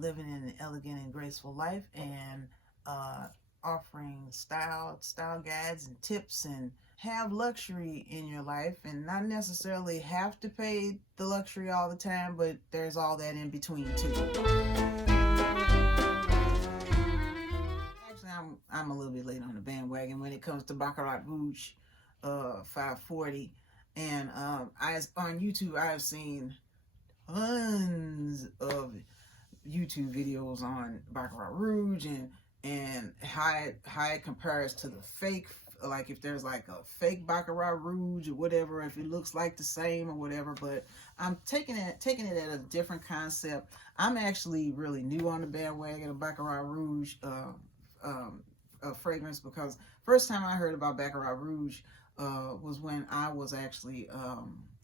living an elegant and graceful life, and offering style guides and tips, and have luxury in your life, and not necessarily have to pay the luxury all the time, but there's all that in between too. Actually, I'm a little bit late on the bandwagon when it comes to Baccarat Rouge 540, and on YouTube I've seen tons of YouTube videos on Baccarat Rouge, and how it compares to the fake, like if there's like a fake Baccarat Rouge or whatever, if it looks like the same or whatever. But I'm taking it at a different concept. I'm actually really new on the bandwagon of Baccarat Rouge fragrance, because first time I heard about Baccarat Rouge was when I was actually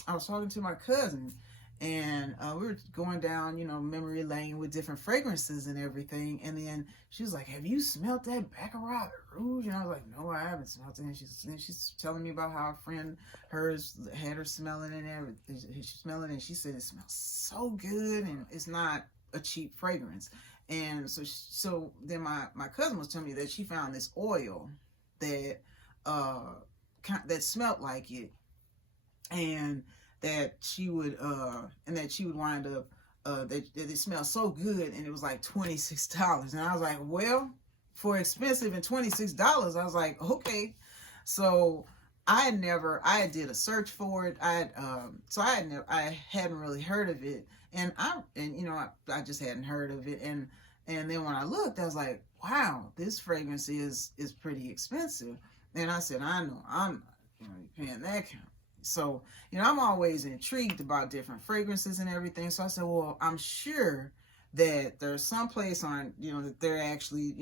I was talking to my cousin, and we were going down, memory lane with different fragrances and everything. And then she was like, "Have you smelled that Baccarat Rouge?" And I was like, "No, I haven't smelled it." And she's telling me about how a friend hers had her smelling it and everything. She smelled it, and she said it smells so good, and it's not a cheap fragrance. And so then my cousin was telling me that she found this oil that that smelled like it, and that she would wind up that it smelled so good, and it was like $26. And I was like, well, for expensive and $26, I was like, okay. So I did a search for it. I hadn't really heard of it, and I just hadn't heard of it, and then when I looked, I was like, wow, this fragrance is pretty expensive. And I said, I know I'm not paying that kind. So, I'm always intrigued about different fragrances and everything. So I said, well, I'm sure that there's some place on, that they're actually,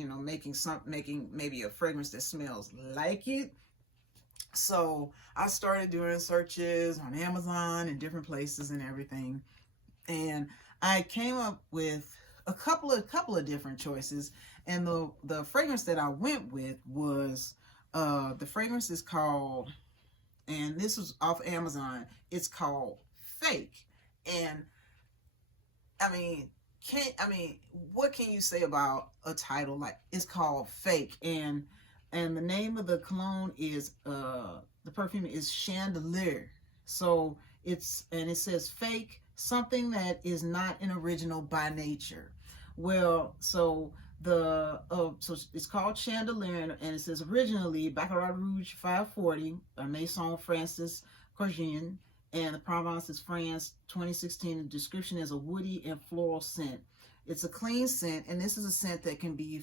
making maybe a fragrance that smells like it. So I started doing searches on Amazon and different places and everything. And I came up with a couple of different choices. And the fragrance that I went with was, the fragrance is called, and this was off Amazon, it's called Fake. And what can you say about a title like, it's called Fake? And the name of the cologne is the perfume is Chandelier. So it says fake, something that is not an original by nature. Well, so so it's called Chandelier, and it says originally Baccarat Rouge 540, Maison Francis Kurkdjian, and the Provence is France, 2016. The description is a woody and floral scent. It's a clean scent, and this is a scent that can be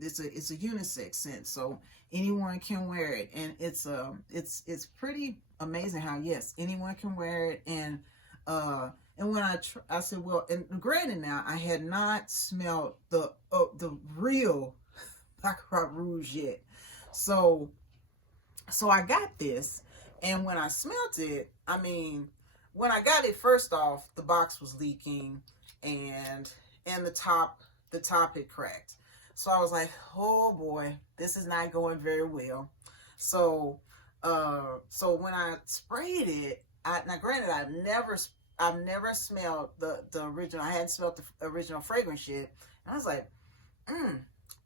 it's a unisex scent, so anyone can wear it. And it's pretty amazing how, yes, anyone can wear it. And when I said, well, and granted, now I had not smelled the real Baccarat Rouge yet, so I got this, and when I smelled it, when I got it, first off, the box was leaking, and the top had cracked. So I was like, oh boy, this is not going very well. So when I sprayed it, now granted, I've never smelled the original. I hadn't smelled the original fragrance yet. And I was like,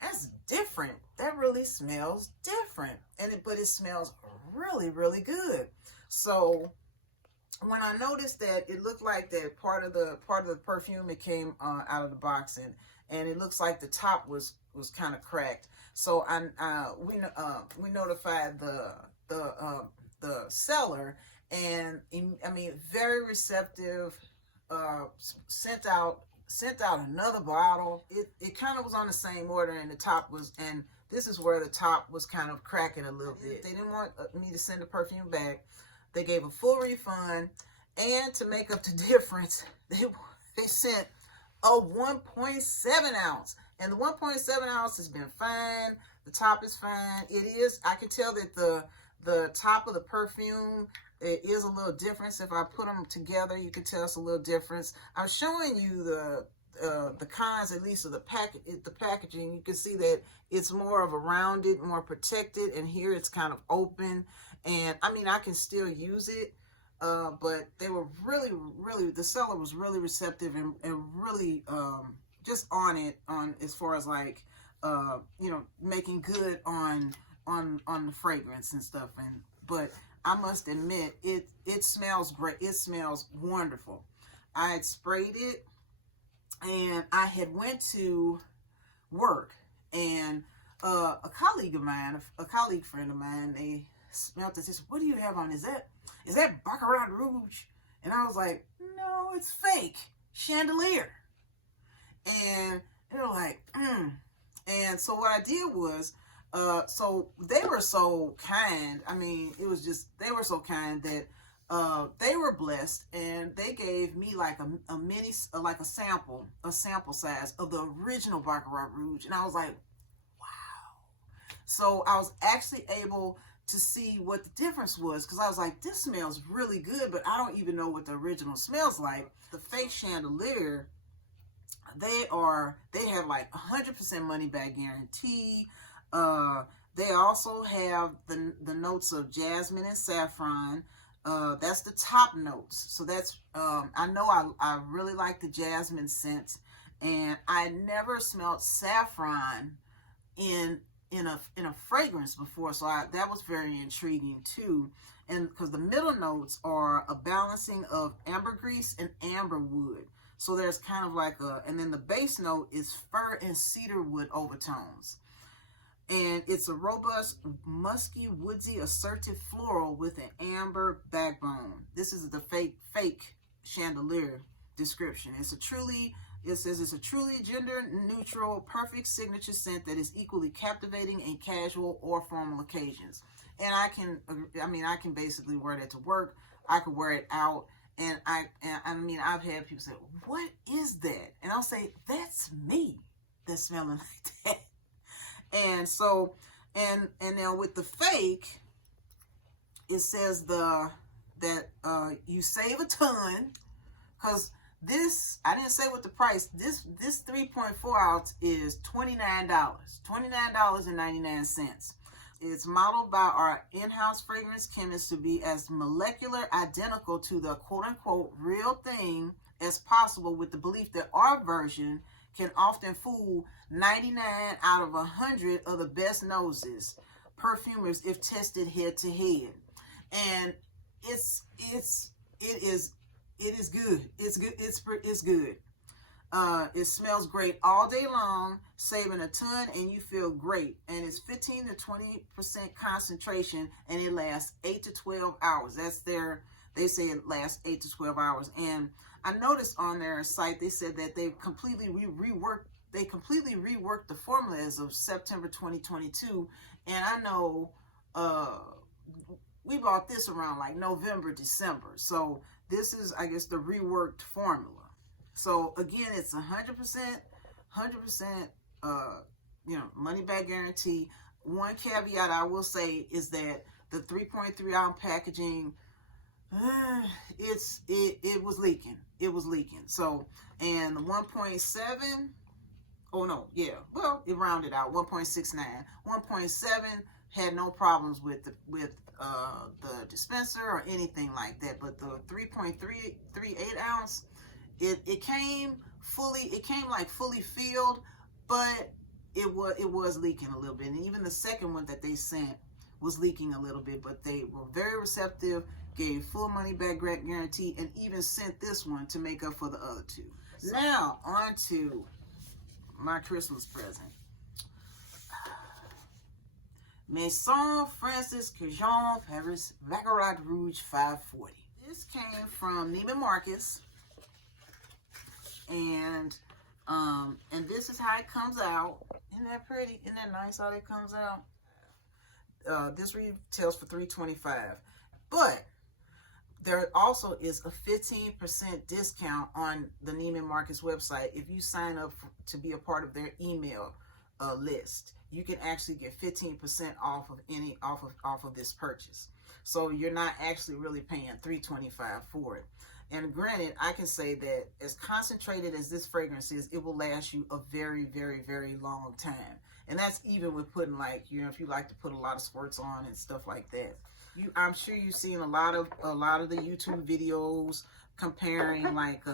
that's different. That really smells different. But it smells really, really good. So when I noticed that it looked like that part of the perfume, it came out of the box, and it looks like the top was kind of cracked. So we notified the seller, and very receptive, sent out another bottle. It kind of was on the same order, and the top was, and this is where the top was kind of cracking a little bit. They didn't want me to send the perfume back. They gave a full refund, and to make up the difference, they sent a 1.7 ounce, and the 1.7 ounce has been fine. The top is fine. It is, I can tell that the top of the perfume, it is a little difference. If I put them together, you can tell it's a little difference. I'm showing you the cons, at least of the packaging. You can see that it's more of a rounded, more protected, and here it's kind of open. And I can still use it, but they were really, really, the seller was really receptive and really just on it, on as far as like you know, making good on the fragrance and stuff. And but I must admit, it smells great. It smells wonderful. I had sprayed it, and I had went to work, and a colleague of mine, a colleague friend of mine, they smelled it. They said, "What do you have on? Is that Baccarat Rouge?" And I was like, "No, it's fake Chandelier." And they were like, And so what I did was, so they were so kind. I mean, it was just, they were so kind that they were blessed, and they gave me like a mini, like a sample size of the original Baccarat Rouge. And I was like, wow. So I was actually able to see what the difference was, because I was like, this smells really good, but I don't even know what the original smells like. The fake Chandelier, they have like 100% money back guarantee. They also have the notes of jasmine and saffron. That's the top notes. So that's I know I really like the jasmine scent, and I never smelled saffron in a fragrance before, so that was very intriguing too. And because the middle notes are a balancing of ambergris and amberwood, so there's kind of like and then the base note is fir and cedarwood overtones. And it's a robust, musky, woodsy, assertive floral with an amber backbone. This is the fake Chandelier description. It says it's a truly gender neutral, perfect signature scent that is equally captivating in casual or formal occasions. And I can basically wear that to work. I could wear it out. And I mean, I've had people say, "What is that?" And I'll say, "That's me that's smelling like that." And so, and now with the fake, it says that you save a ton, because this, I didn't say what the price, this 3.4 ounce is $29, $29.99. It's modeled by our in-house fragrance chemists to be as molecular identical to the quote-unquote real thing as possible, with the belief that our version can often fool 99 out of 100 of the best noses perfumers if tested head to head. And it is good. It's good. It smells great all day long, saving a ton, and you feel great. And it's 15 to 20% concentration, and it lasts 8 to 12 hours. They say it lasts 8 to 12 hours. And I noticed on their site, they said that they've completely reworked the formula as of September 2022. And I know we bought this around like November, December. So this is, I guess, the reworked formula. So again, it's 100%, money back guarantee. One caveat I will say is that the 3.3 ounce packaging, it was leaking. It was leaking. So, and the 1.7, oh no, yeah, well, it rounded out 1.69. 1.7 had no problems with the dispenser or anything like that. But the 3.38 ounce, it came like fully filled, but it was leaking a little bit. And even the second one that they sent was leaking a little bit, but they were very receptive, gave full money back guarantee, and even sent this one to make up for the other two. Now on to my Christmas present. Maison Francis Kurkdjian Paris Baccarat Rouge 540. This came from Neiman Marcus, and this is how it comes out. Isn't that pretty? Isn't that nice how it comes out? This retails for $325, but there also is a 15% discount on the Neiman Marcus website if you sign up to be a part of their email list. You can actually get 15% off of this purchase. So you're not actually really paying $325 for it. And granted, I can say that as concentrated as this fragrance is, it will last you a very, very, very long time. And that's even with putting, like, if you like to put a lot of squirts on and stuff like that. I'm sure you've seen a lot of the YouTube videos comparing like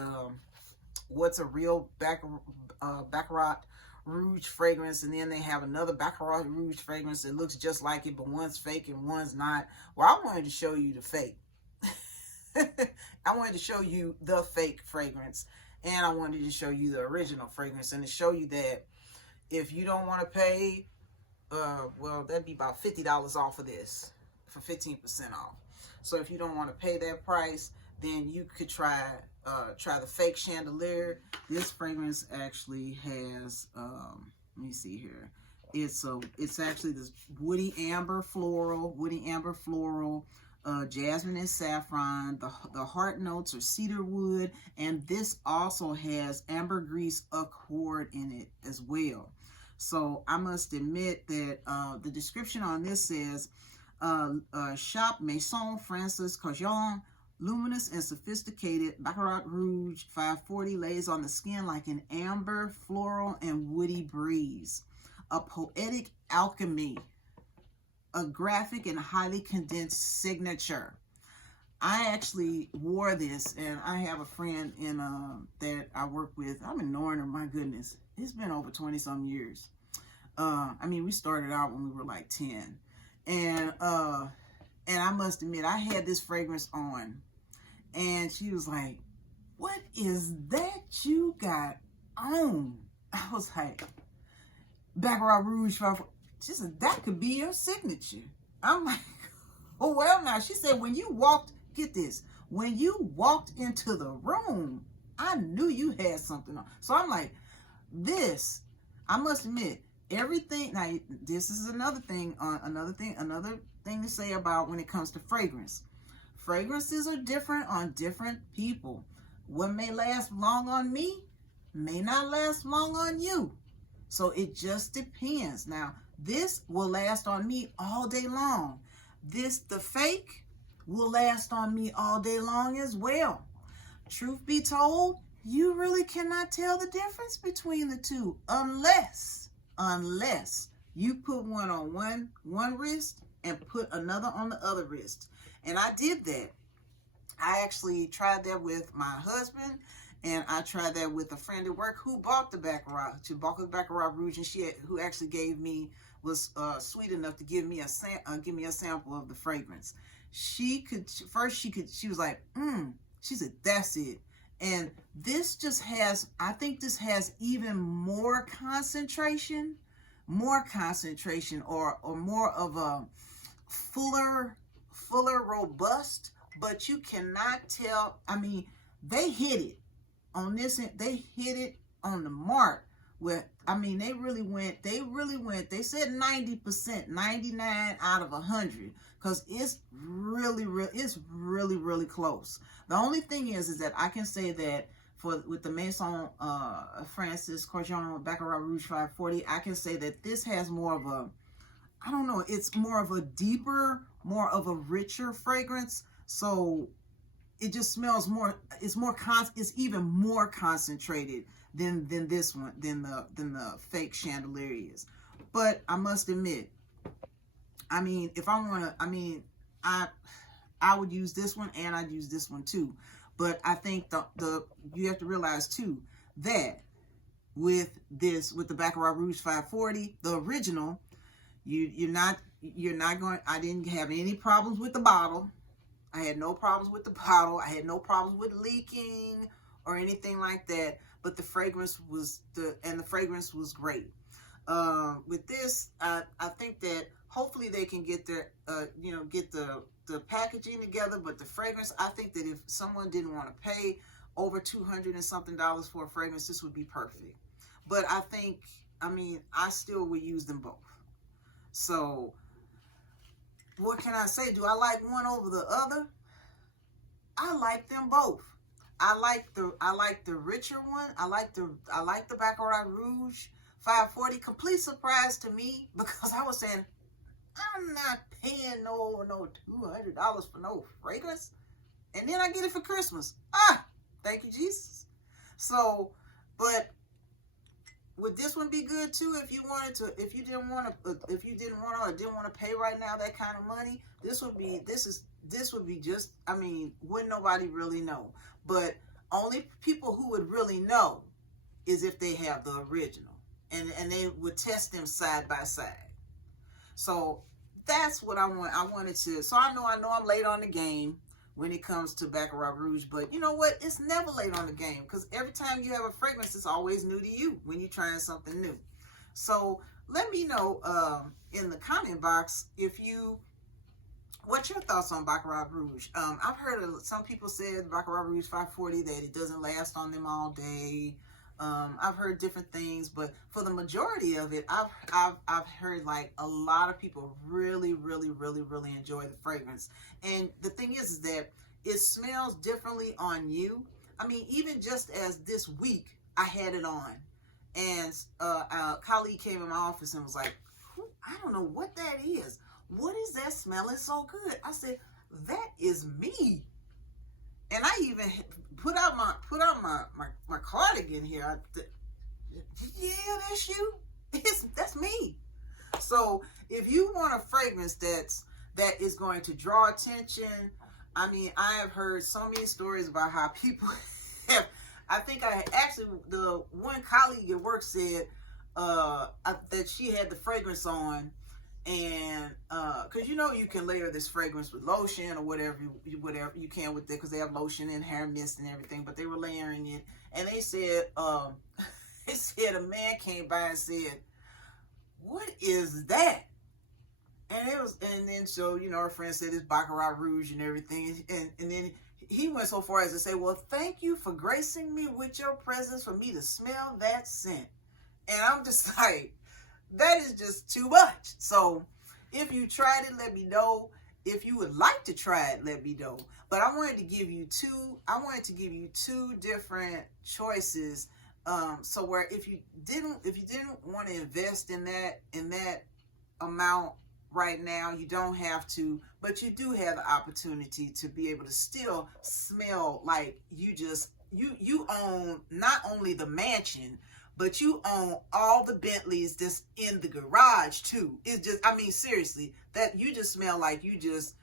what's a real Baccarat Rouge fragrance, and then they have another Baccarat Rouge fragrance that looks just like it, but one's fake and one's not. Well, I wanted to show you the fake. I wanted to show you the fake fragrance, and I wanted to show you the original fragrance, and to show you that if you don't want to pay, well, that'd be about $50 off of this for 15% off. So if you don't want to pay that price, then you could try the fake Chandelier. This fragrance actually has, let me see here. It's actually this woody amber floral, jasmine and saffron. The heart notes are cedar wood, and this also has ambergris accord in it as well. So I must admit that the description on this says, shop Maison Francis Kurkdjian, luminous and sophisticated Baccarat Rouge 540 lays on the skin like an amber, floral, and woody breeze. A poetic alchemy, a graphic and highly condensed signature. I actually wore this, and I have a friend in that I work with. I've been knowing her, my goodness, it's been over 20-some years. I mean, we started out when we were like 10. And I must admit, I had this fragrance on, and she was like, "What is that you got on?" I was like, "Baccarat Rouge." She said, "That could be your signature." I'm like, "Oh, well, now." She said, "When you walked, get this, when you walked into the room, I knew you had something on." So I'm like, this, I must admit, everything. Now, this is another thing to say about when it comes to fragrance. Fragrances are different on different people. What may last long on me may not last long on you. So it just depends. Now, this will last on me all day long. The fake, will last on me all day long as well. Truth be told, you really cannot tell the difference between the two unless you put one on one wrist and put another on the other wrist. And I did that. I actually tried that with my husband, and I tried that with a friend at work who bought the Baccarat. She bought the Baccarat Rouge, and who actually was sweet enough to give me a sample of the fragrance. She was like, she said, "That's it." And this just has, I think this has even more concentration, or more of a fuller, robust, but you cannot tell. I mean, they hit it on this, they hit it on the mark. I mean, they said 90%, 99 out of 100, because it's really close. The only thing is that I can say that with the Maison Francis Kurkdjian Baccarat Rouge 540, I can say that this has more of a, I don't know, it's more of a deeper, more of a richer fragrance. So it just smells more, it's even more concentrated than this one, than the fake Chandelier is. But I must admit, I mean, if I want to, I mean, I would use this one, and I'd use this one too. But I think you have to realize too that with the Baccarat Rouge 540, the original, you're not going. I didn't have any problems with the bottle. I had no problems with the bottle. I had no problems with leaking or anything like that. But the fragrance was great. With this, I think that hopefully they can get their, get the packaging together. But the fragrance, I think that if someone didn't want to pay over $200 and something for a fragrance, this would be perfect. But I still would use them both. So what can I say? Do I like one over the other? I like them both. I like the richer one. I like the Baccarat Rouge 540. Complete surprise to me, because I was saying, I'm not paying no $200 for no fragrance, and then I get it for Christmas. Thank you, Jesus. So, but would this one be good too if you didn't want to pay right now that kind of money? This would be just, I mean, wouldn't nobody really know. But Only people who would really know is if they have the original, and they would test them side by side. So that's what I want. I wanted to. So I know I'm late on the game when it comes to Baccarat Rouge, but you know what? It's never late on the game, because every time you have a fragrance, it's always new to you when you're trying something new. So let me know in the comment box what's your thoughts on Baccarat Rouge. I've heard some people said Baccarat Rouge 540 that it doesn't last on them all day. I've heard different things, but for the majority of it, I've heard like a lot of people really enjoy the fragrance. And the thing is that it smells differently on you. I mean, even just as this week I had it on, and a colleague came in my office and was like, I don't know what that is. What is that smelling so good? I said, that is me. And I even put out my cardigan here. Yeah, that's you. That's me. So if you want a fragrance that is going to draw attention, I mean, I have heard so many stories about how people have. I think the one colleague at work said that she had the fragrance on. And because you can layer this fragrance with lotion or whatever you can with it, because they have lotion and hair mist and everything, but they were layering it, and they said a man came by and said, what is that? And then so her friend said it's Baccarat Rouge and everything, and then he went so far as to say, well, thank you for gracing me with your presence for me to smell that scent. And I'm just like, that is just too much. So if you tried it, let me know. If you would like to try it, let me know. But I wanted to give you two different choices. So where if you didn't want to invest in that amount right now, you don't have to, but you do have the opportunity to be able to still smell like you own not only the mansion, but you own all the Bentleys that's in the garage too. It's just, I mean, seriously, that you just smell like you just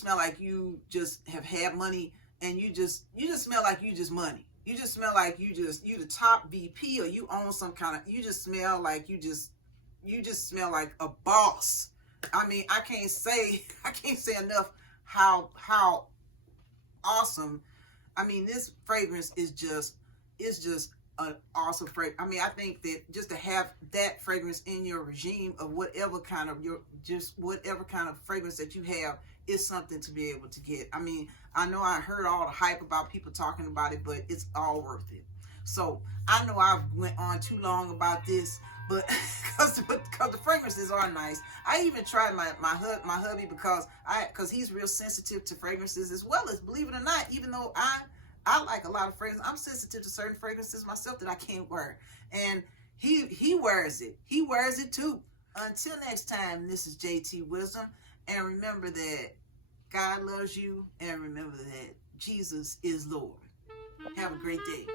smell like you just have had money, and you just smell like you just money. You just smell like you the top VP, or you own some kind of, you just smell like you just smell like a boss. I mean, I can't say enough how awesome. I mean, this fragrance is just an awesome fragrance. I mean, I think that just to have that fragrance in your regime of whatever kind of fragrance that you have is something to be able to get. I mean, I know I heard all the hype about people talking about it, but it's all worth it. So I know I went on too long about this, but because the fragrances are nice. I even tried my hubby because he's real sensitive to fragrances as well, as, believe it or not, even though I like a lot of fragrances, I'm sensitive to certain fragrances myself that I can't wear. And he wears it. He wears it too. Until next time, this is JTwisdom. And remember that God loves you. And remember that Jesus is Lord. Have a great day.